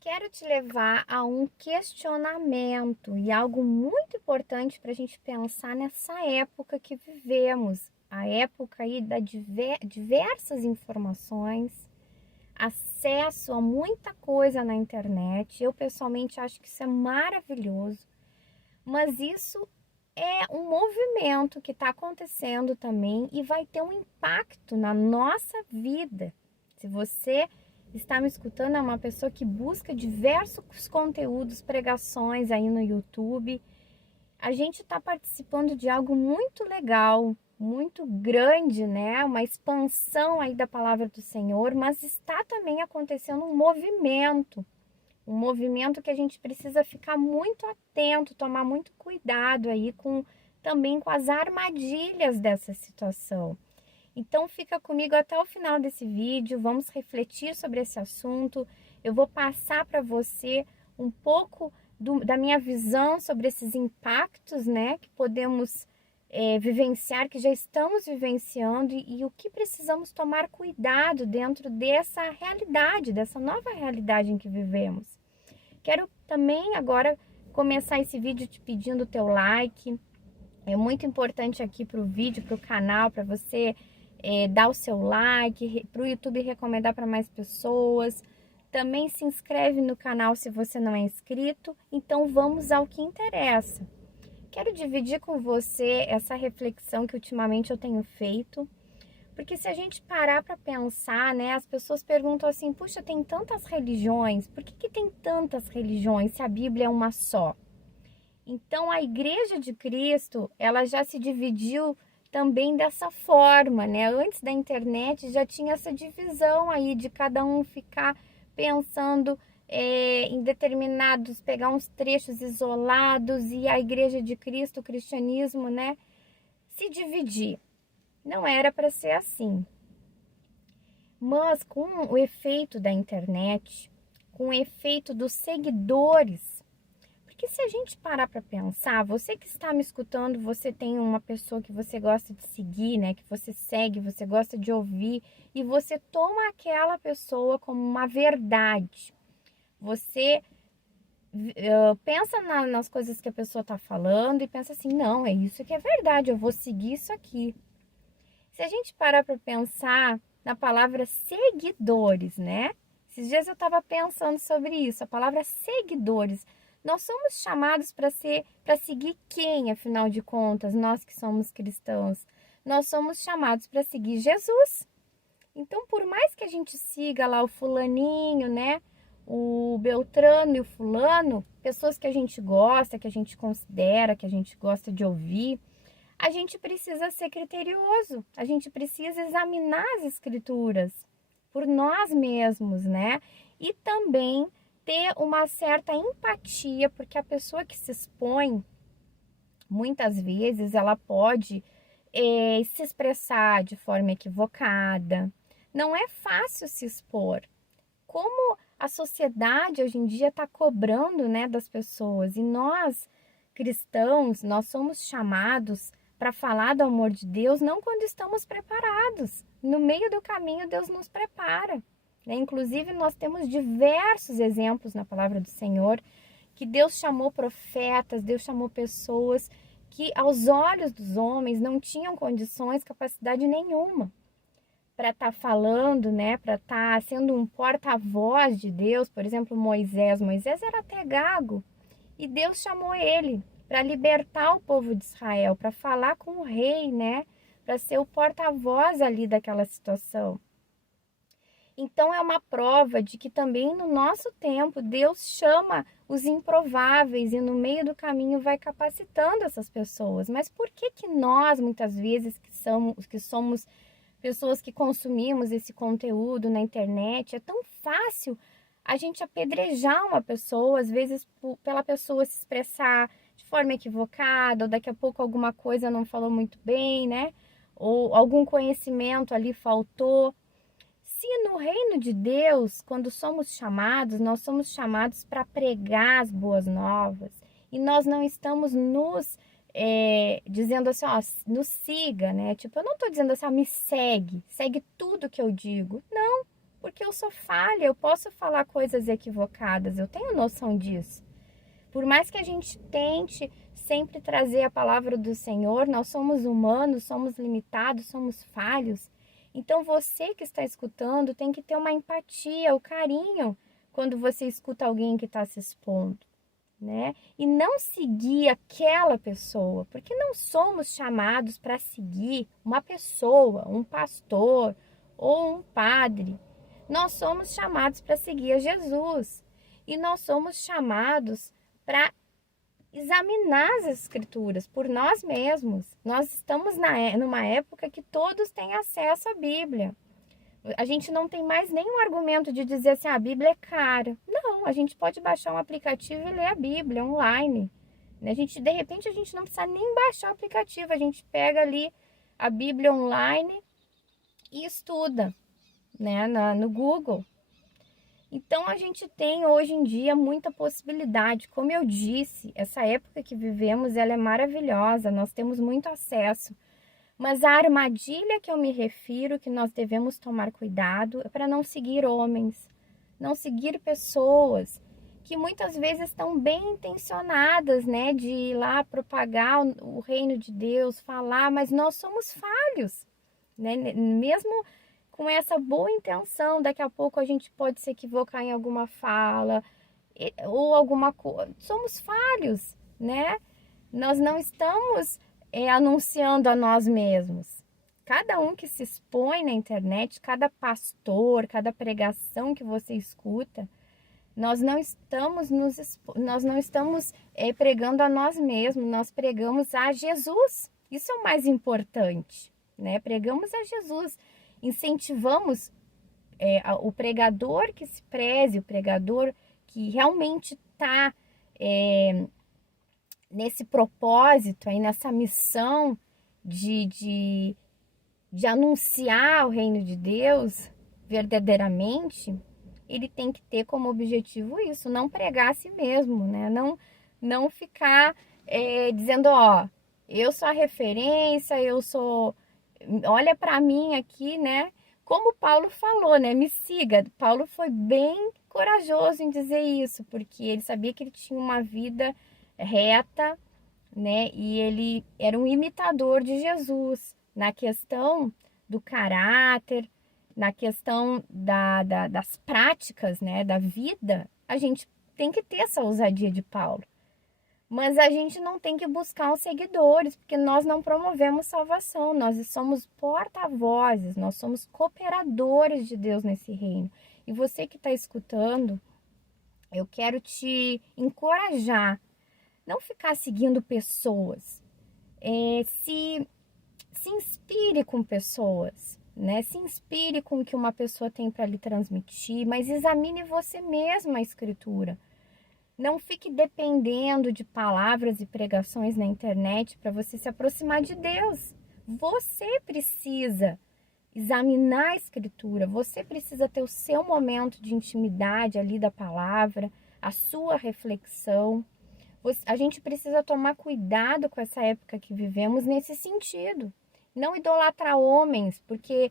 Quero te levar a um questionamento e algo muito importante para a gente pensar nessa época que vivemos, a época aí da diversas informações, acesso a muita coisa na internet. Eu pessoalmente acho que isso é maravilhoso, mas isso é um movimento que está acontecendo também e vai ter um impacto na nossa vida. Se você está me escutando, é uma pessoa que busca diversos conteúdos, pregações aí no YouTube. A gente está participando de algo muito legal, muito grande, né? Uma expansão aí da palavra do Senhor, mas está também acontecendo um movimento que a gente precisa ficar muito atento, tomar muito cuidado aí também com as armadilhas dessa situação. Então fica comigo até o final desse vídeo, vamos refletir sobre esse assunto. Eu vou passar para você um pouco da minha visão sobre esses impactos, né, que podemos vivenciar, que já estamos vivenciando e o que precisamos tomar cuidado dentro dessa realidade, dessa nova realidade em que vivemos. Quero também agora começar esse vídeo te pedindo o teu like. É muito importante aqui para o vídeo, para o canal, para você dar o seu like, para o YouTube recomendar para mais pessoas. Também se inscreve no canal se você não é inscrito. Então vamos ao que interessa. Quero dividir com você essa reflexão que ultimamente eu tenho feito. Porque se a gente parar para pensar, né, as pessoas perguntam assim, puxa, tem tantas religiões, por que tem tantas religiões se a Bíblia é uma só? Então a Igreja de Cristo, ela já se dividiu também dessa forma, né? Antes da internet já tinha essa divisão aí de cada um ficar pensando em determinados, pegar uns trechos isolados e a Igreja de Cristo, o cristianismo, né, se dividir. Não era para ser assim. Mas com o efeito da internet, com o efeito dos seguidores, porque se a gente parar para pensar, você que está me escutando, você tem uma pessoa que você gosta de seguir, né? Que você segue, você gosta de ouvir e você toma aquela pessoa como uma verdade. Você pensa nas coisas que a pessoa está falando e pensa assim, não, é isso que é verdade, eu vou seguir isso aqui. Se a gente parar para pensar na palavra seguidores, né? Esses dias eu estava pensando sobre isso, a palavra seguidores. Nós somos chamados para seguir quem, afinal de contas, nós que somos cristãos? Nós somos chamados para seguir Jesus. Então, por mais que a gente siga lá o fulaninho, né? O Beltrano e o fulano, pessoas que a gente gosta, que a gente considera, que a gente gosta de ouvir, a gente precisa ser criterioso, a gente precisa examinar as escrituras por nós mesmos, né? E também ter uma certa empatia, porque a pessoa que se expõe, muitas vezes, ela pode se expressar de forma equivocada. Não é fácil se expor. Como a sociedade hoje em dia está cobrando, né, das pessoas, e nós, cristãos, nós somos chamados para falar do amor de Deus não quando estamos preparados. No meio do caminho, Deus nos prepara. Né? Inclusive, nós temos diversos exemplos na palavra do Senhor que Deus chamou profetas, Deus chamou pessoas que, aos olhos dos homens, não tinham condições, capacidade nenhuma para estar falando, né? Para estar sendo um porta-voz de Deus. Por exemplo, Moisés. Moisés era até gago e Deus chamou ele para libertar o povo de Israel, para falar com o rei, né? Para ser o porta-voz ali daquela situação. Então é uma prova de que também no nosso tempo Deus chama os improváveis e no meio do caminho vai capacitando essas pessoas. Mas por que nós muitas vezes que somos pessoas que consumimos esse conteúdo na internet, é tão fácil a gente apedrejar uma pessoa, às vezes pela pessoa se expressar de forma equivocada, ou daqui a pouco alguma coisa não falou muito bem, né? Ou algum conhecimento ali faltou. Se no reino de Deus, quando somos chamados, nós somos chamados para pregar as boas novas, e nós não estamos dizendo assim, ó, nos siga, né? Tipo, eu não tô dizendo assim, ó, me segue tudo que eu digo. Não, porque eu sou falha, eu posso falar coisas equivocadas, eu tenho noção disso. Por mais que a gente tente sempre trazer a palavra do Senhor, nós somos humanos, somos limitados, somos falhos. Então você que está escutando tem que ter uma empatia, o carinho quando você escuta alguém que está se expondo, né? E não seguir aquela pessoa, porque não somos chamados para seguir uma pessoa, um pastor ou um padre. Nós somos chamados para seguir a Jesus. E nós somos chamados para examinar as escrituras por nós mesmos. Nós estamos numa época que todos têm acesso à Bíblia. A gente não tem mais nenhum argumento de dizer assim, a Bíblia é cara. Não, a gente pode baixar um aplicativo e ler a Bíblia online. De repente, a gente não precisa nem baixar o aplicativo. A gente pega ali a Bíblia online e estuda, né, no Google. Então, a gente tem hoje em dia muita possibilidade. Como eu disse, essa época que vivemos, ela é maravilhosa. Nós temos muito acesso. Mas a armadilha que eu me refiro, que nós devemos tomar cuidado, é para não seguir homens, não seguir pessoas que muitas vezes estão bem intencionadas, né, de ir lá propagar o reino de Deus, falar, mas nós somos falhos, né, mesmo com essa boa intenção, daqui a pouco a gente pode se equivocar em alguma fala ou alguma coisa, somos falhos, né, nós não estamos anunciando a nós mesmos. Cada um que se expõe na internet, cada pastor, cada pregação que você escuta, nós não estamos pregando a nós mesmos, nós pregamos a Jesus. Isso é o mais importante, né? Pregamos a Jesus, incentivamos o pregador que se preze, o pregador que realmente está nesse propósito, aí nessa missão de anunciar o reino de Deus verdadeiramente, ele tem que ter como objetivo isso, não pregar a si mesmo, né? Não ficar dizendo, ó, eu sou a referência, olha para mim aqui, né? Como Paulo falou, né? Me siga. Paulo foi bem corajoso em dizer isso, porque ele sabia que ele tinha uma vida reta, né? E ele era um imitador de Jesus na questão do caráter, na questão das práticas, né? Da vida. A gente tem que ter essa ousadia de Paulo. Mas a gente não tem que buscar os seguidores, porque nós não promovemos salvação, nós somos porta-vozes, nós somos cooperadores de Deus nesse reino. E você que está escutando, eu quero te encorajar. Não ficar seguindo pessoas. Se inspire com pessoas, né? Se inspire com o que uma pessoa tem para lhe transmitir, mas examine você mesma a escritura. Não fique dependendo de palavras e pregações na internet para você se aproximar de Deus. Você precisa examinar a escritura, você precisa ter o seu momento de intimidade ali da palavra, a sua reflexão. A gente precisa tomar cuidado com essa época que vivemos nesse sentido. Não idolatrar homens, porque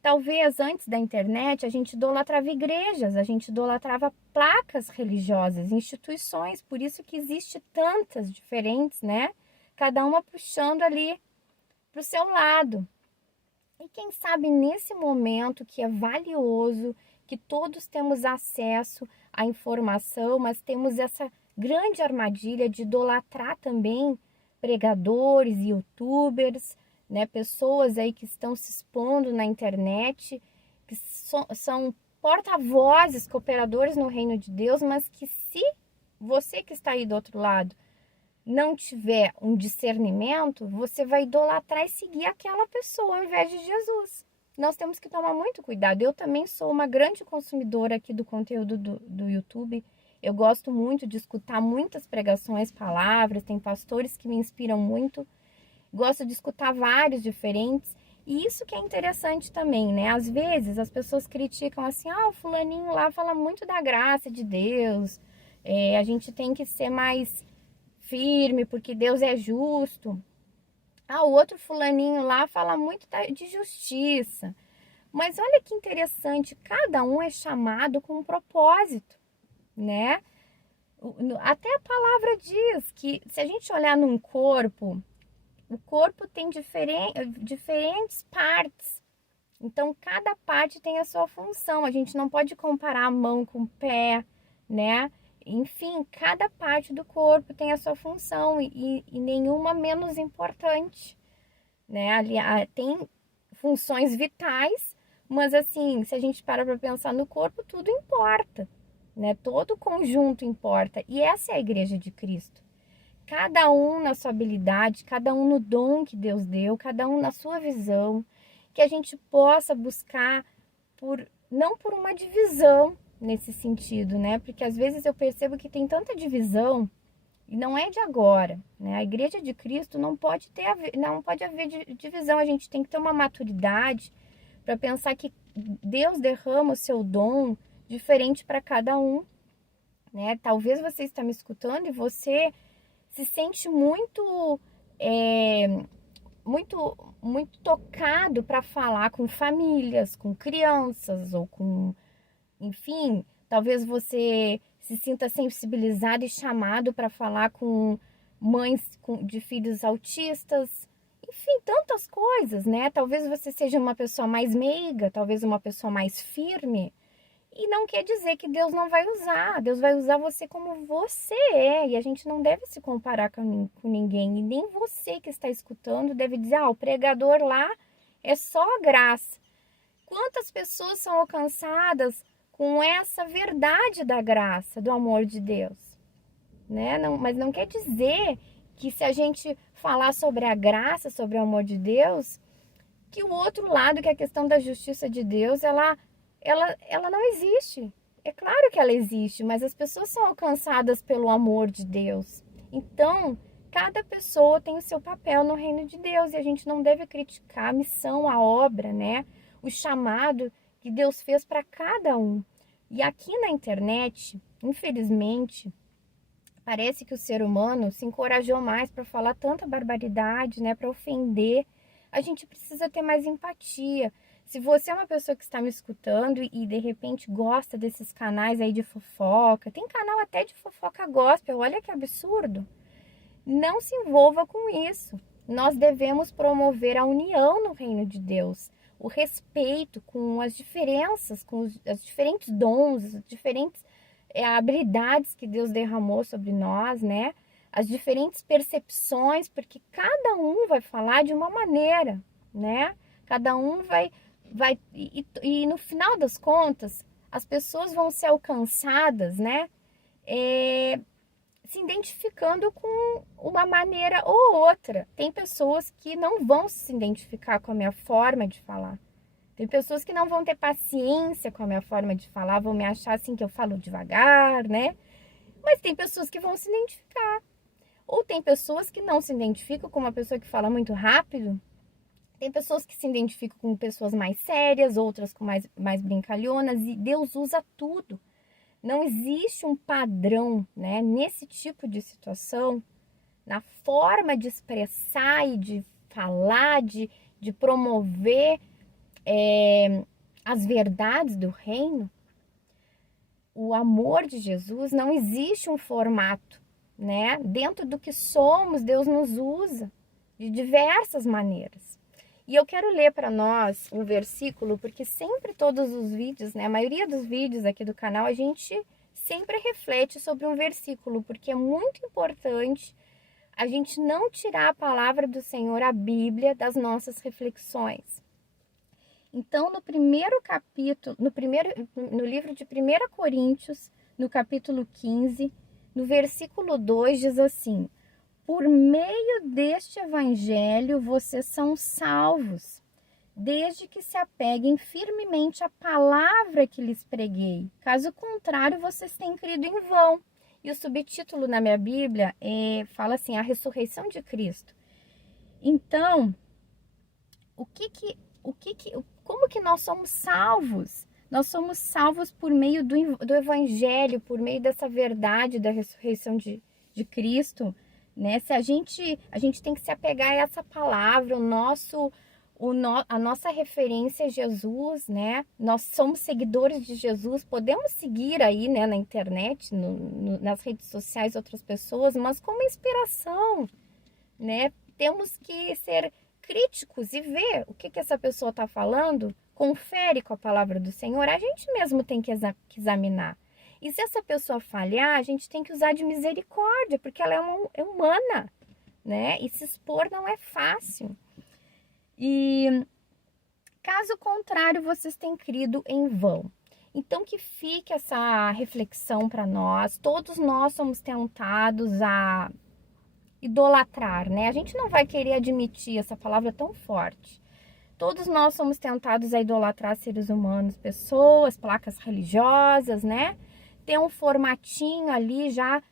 talvez antes da internet a gente idolatrava igrejas, a gente idolatrava placas religiosas, instituições, por isso que existe tantas diferentes, né? Cada uma puxando ali para o seu lado. E quem sabe nesse momento que é valioso, que todos temos acesso à informação, mas temos essa grande armadilha de idolatrar também pregadores, youtubers, né, pessoas aí que estão se expondo na internet, que são porta-vozes, cooperadores no reino de Deus, mas que se você que está aí do outro lado não tiver um discernimento, você vai idolatrar e seguir aquela pessoa ao invés de Jesus. Nós temos que tomar muito cuidado. Eu também sou uma grande consumidora aqui do conteúdo do YouTube. Eu gosto muito de escutar muitas pregações, palavras, tem pastores que me inspiram muito. Gosto de escutar vários diferentes. E isso que é interessante também, né? Às vezes as pessoas criticam assim, o fulaninho lá fala muito da graça de Deus. A gente tem que ser mais firme porque Deus é justo. O outro fulaninho lá fala muito de justiça. Mas olha que interessante, cada um é chamado com um propósito, né? Até a palavra diz que se a gente olhar num corpo, o corpo tem diferentes partes. Então, cada parte tem a sua função. A gente não pode comparar a mão com o pé, né? Enfim, cada parte do corpo tem a sua função e nenhuma menos importante, né? Ali, tem funções vitais, mas assim, se a gente para pensar no corpo, tudo importa, né? Todo o conjunto importa. E essa é a Igreja de Cristo. Cada um na sua habilidade, cada um no dom que Deus deu, cada um na sua visão, que a gente possa buscar não por uma divisão nesse sentido, né? Porque às vezes eu percebo que tem tanta divisão e não é de agora, né? A Igreja de Cristo não pode haver divisão, a gente tem que ter uma maturidade para pensar que Deus derrama o seu dom diferente para cada um, né? Talvez você está me escutando e você se sente muito tocado para falar com famílias, com crianças ou com, enfim, talvez você se sinta sensibilizado e chamado para falar com mães de filhos autistas, enfim, tantas coisas, né? Talvez você seja uma pessoa mais meiga, talvez uma pessoa mais firme. E não quer dizer que Deus não vai usar. Deus vai usar você como você é. E a gente não deve se comparar com ninguém. E nem você que está escutando deve dizer, o pregador lá é só a graça. Quantas pessoas são alcançadas com essa verdade da graça, do amor de Deus? Né? Mas não quer dizer que se a gente falar sobre a graça, sobre o amor de Deus, que o outro lado, que é a questão da justiça de Deus, ela não existe. É claro que ela existe, mas as pessoas são alcançadas pelo amor de Deus. Então, cada pessoa tem o seu papel no reino de Deus e a gente não deve criticar a missão, a obra, né? O chamado que Deus fez para cada um. E aqui na internet, infelizmente, parece que o ser humano se encorajou mais para falar tanta barbaridade, né? Para ofender. A gente precisa ter mais empatia. Se você é uma pessoa que está me escutando e de repente gosta desses canais aí de fofoca, tem canal até de fofoca gospel, olha que absurdo. Não se envolva com isso. Nós devemos promover a união no reino de Deus, o respeito com as diferenças, com os diferentes dons, as diferentes habilidades que Deus derramou sobre nós, né? As diferentes percepções, porque cada um vai falar de uma maneira, né? Cada um e no final das contas, as pessoas vão ser alcançadas, né? Se identificando com uma maneira ou outra. Tem pessoas que não vão se identificar com a minha forma de falar. Tem pessoas que não vão ter paciência com a minha forma de falar, vão me achar assim que eu falo devagar, né? Mas tem pessoas que vão se identificar. Ou tem pessoas que não se identificam com uma pessoa que fala muito rápido. Tem pessoas que se identificam com pessoas mais sérias, outras com mais brincalhonas, e Deus usa tudo. Não existe um padrão, né, nesse tipo de situação, na forma de expressar e de falar, de promover as verdades do reino. O amor de Jesus, não existe um formato, né? Dentro do que somos, Deus nos usa de diversas maneiras. E eu quero ler para nós um versículo, porque sempre todos os vídeos, né, a maioria dos vídeos aqui do canal, a gente sempre reflete sobre um versículo, porque é muito importante a gente não tirar a palavra do Senhor, a Bíblia, das nossas reflexões. Então, no primeiro capítulo, no livro de 1 Coríntios, no capítulo 15, no versículo 2, diz assim: por meio deste evangelho vocês são salvos, desde que se apeguem firmemente à palavra que lhes preguei. Caso contrário, vocês têm crido em vão. E o subtítulo na minha Bíblia fala assim: a ressurreição de Cristo. Então, como que nós somos salvos? Nós somos salvos por meio do evangelho, por meio dessa verdade da ressurreição de Cristo. Né? Se a gente tem que se apegar a essa palavra, A nossa referência é Jesus, né? Nós somos seguidores de Jesus, podemos seguir aí, né, na internet, nas redes sociais outras pessoas, mas como inspiração, né? Temos que ser críticos e ver o que essa pessoa está falando, confere com a palavra do Senhor, a gente mesmo tem que examinar. E se essa pessoa falhar, a gente tem que usar de misericórdia, porque ela é humana, né? E se expor não é fácil. E caso contrário, vocês têm crido em vão. Então que fique essa reflexão para nós. Todos nós somos tentados a idolatrar, né? A gente não vai querer admitir essa palavra tão forte. Todos nós somos tentados a idolatrar seres humanos, pessoas, placas religiosas, né? Ter um formatinho ali já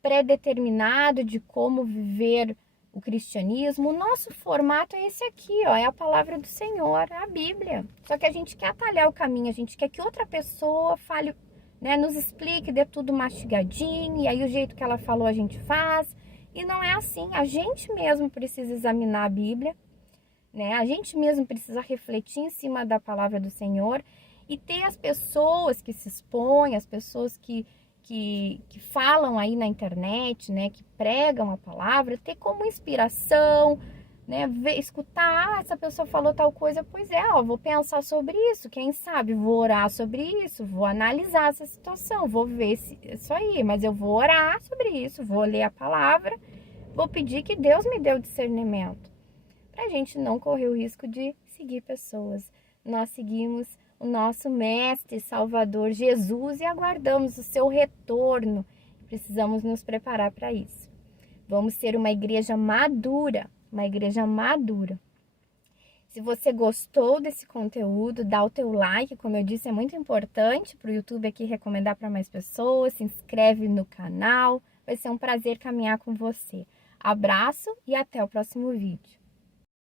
pré-determinado de como viver o cristianismo. O nosso formato é esse aqui, ó, é a palavra do Senhor, é a Bíblia. Só que a gente quer atalhar o caminho, a gente quer que outra pessoa fale, né, nos explique, dê tudo mastigadinho, e aí o jeito que ela falou a gente faz. E não é assim, a gente mesmo precisa examinar a Bíblia, né? A gente mesmo precisa refletir em cima da palavra do Senhor e ter as pessoas que se expõem, as pessoas que falam aí na internet, né, que pregam a palavra, ter como inspiração, né, escutar, essa pessoa falou tal coisa, pois é, ó, vou pensar sobre isso, quem sabe, vou orar sobre isso, vou analisar essa situação, vou ver isso aí, mas eu vou orar sobre isso, vou ler a palavra, vou pedir que Deus me dê o discernimento, pra gente não correr o risco de seguir pessoas. Nós seguimos o nosso Mestre Salvador Jesus e aguardamos o seu retorno. Precisamos nos preparar para isso. Vamos ser uma igreja madura, uma igreja madura. Se você gostou desse conteúdo, dá o teu like, como eu disse, é muito importante para o YouTube aqui recomendar para mais pessoas. Se inscreve no canal, vai ser um prazer caminhar com você. Abraço e até o próximo vídeo.